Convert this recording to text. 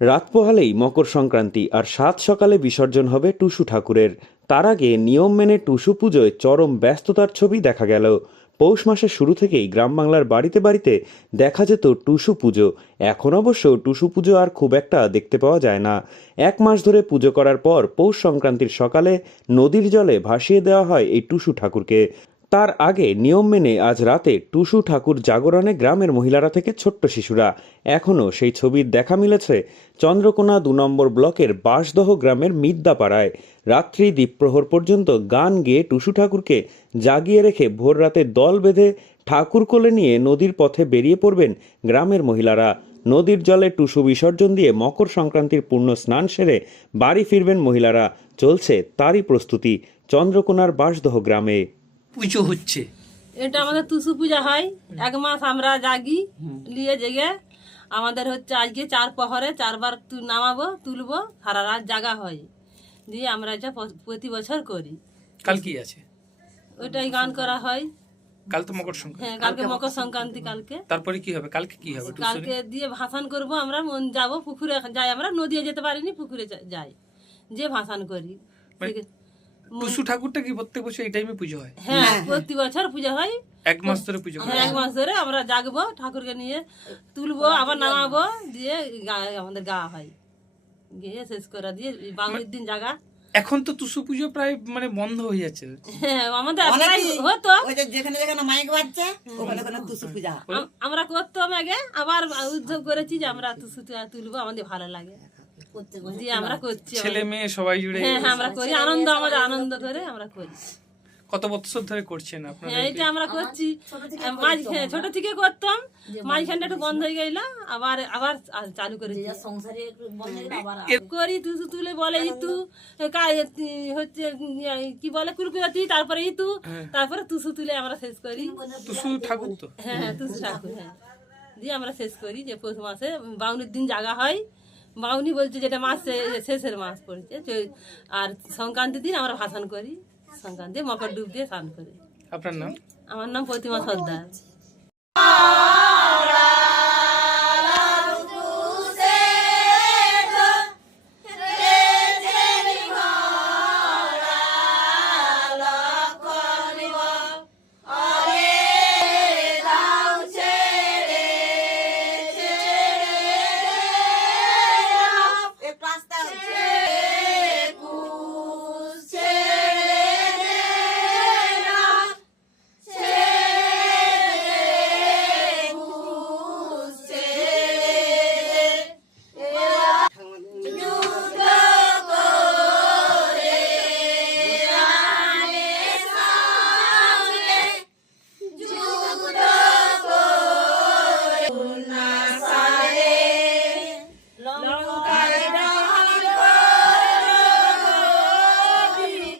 রাত পোহালেই মকর সংক্রান্তি আর সাত সকালে বিসর্জন হবে টুসু ঠাকুরের। তার আগে নিয়ম মেনে টুসু পুজোয় চরম ব্যস্ততার ছবি দেখা গেল। পৌষ মাসের শুরু থেকেই গ্রাম বাংলার বাড়িতে বাড়িতে দেখা যেত টুসু পুজো। এখন অবশ্য টুসু পুজো আর খুব একটা দেখতে পাওয়া যায় না। এক মাস ধরে পুজো করার পর পৌষ সংক্রান্তির সকালে নদীর জলে ভাসিয়ে দেওয়া হয় এই টুসু ঠাকুরকে। তার আগে নিয়ম মেনে আজ রাতে টুসু ঠাকুর জাগরণে গ্রামের মহিলারা থেকে ছোট্ট শিশুরা। এখনও সেই ছবির দেখা মিলেছে চন্দ্রকোনা দু নম্বর ব্লকের বাঁশদহ গ্রামের মিদ্যাপাড়ায় রাত্রি দ্বীপ্রহর পর্যন্ত গান গেয়ে টুসু ঠাকুরকে জাগিয়ে রেখে ভোর রাতে দল বেঁধে ঠাকুর কোলে নিয়ে নদীর পথে বেরিয়ে পড়বেন গ্রামের মহিলারা। নদীর জলে টুসু বিসর্জন দিয়ে মকর সংক্রান্তির পূর্ণ স্নান সেরে বাড়ি ফিরবেন মহিলারা। চলছে তারই প্রস্তুতি চন্দ্রকোনার বাঁশদহ গ্রামে। পুজো হচ্ছে। এটা আমাদের টুসু পূজা হয়। এক মাস আমরা জাগি নিয়ে জেগে আমাদের হচ্ছে আজকে চার প্রহরে চারবার নামাবো তুলবো সারা রাত জাগা হয়। দিয়ে আমরা এটা প্রতি বছর করি। কাল কি আছে? ওইটাই গান করা হয়। কাল তো মকর সংক্রান্তি। হ্যাঁ কালকে মকর সংক্রান্তি কালকে। তারপরে কি হবে? কালকে কি হবে কালকে দিয়ে ভাসান করব আমরা মন যাব পুকুরে যাই আমরা নদীয়ে যেতে পারিনি পুকুরে যাই। যে ভাসান করি। মানে? টুসু ঠাকুরটা কি প্রত্যেক বছর এই টাইমে পুজো হয়? হ্যাঁ প্রতি বছর পুজো হয়। এক মাস ধরে পুজো হয়। হ্যাঁ এক মাস ধরে আমরা জাগবো ঠাকুরকে নিয়ে তুলবো আবার নামাবো দিয়ে আমাদের গা হয়। গিয়ে শেষ করে দিয়ে বাঙালির দিন জাগা। এখন তো টুসু পুজো প্রায় মানে বন্ধ হয়ে যাচ্ছে। হ্যাঁ আমাদের হতো। যেখানে যেখানে মাইক বাজছে ওখানে ওখানে টুসু পূজা। আমরা করতাম আগে আবার উদ্যোগ করেছি যে আমরা টুসু তুলবো আমাদের ভালো লাগে। আমরা করছি ছেলে মেয়ে সবাই জুড়ে হ্যাঁ হ্যাঁ আমরা করি। আনন্দ আমাদের আনন্দ করে আমরা করি কত বছর ধরে করছেন আপনারা হ্যাঁ এটা আমরা করছি। মাঝ হ্যাঁ, ছোট থেকে করতাম। মাঝখানটা একটু বন্ধ হয়ে গেল আবার আবার চালু করেছি। সংসারে বন্ধ করি তুসু তুলে বলে ইতু হচ্ছে কি বলে কুরকুরাতি তারপরে ইতু তারপরে তুসু তুলে আমরা শেষ করি। টুসু ঠাকুর তো। হ্যাঁ হ্যাঁ তুসু ঠাকুর হ্যাঁ। দিয়ে আমরা শেষ করি যে পৌষ মাসে বাউনির দিন জাগা হয়। বাউনি বলছে যেটা মাস শেষের মাস পড়েছে। আর সংক্রান্তির দিন আমরা ভাসান করি। সংক্রান্তি মকর ডুব দিয়ে স্নান করি। আপনার নাম? আমার নাম প্রতিমা সর্দার।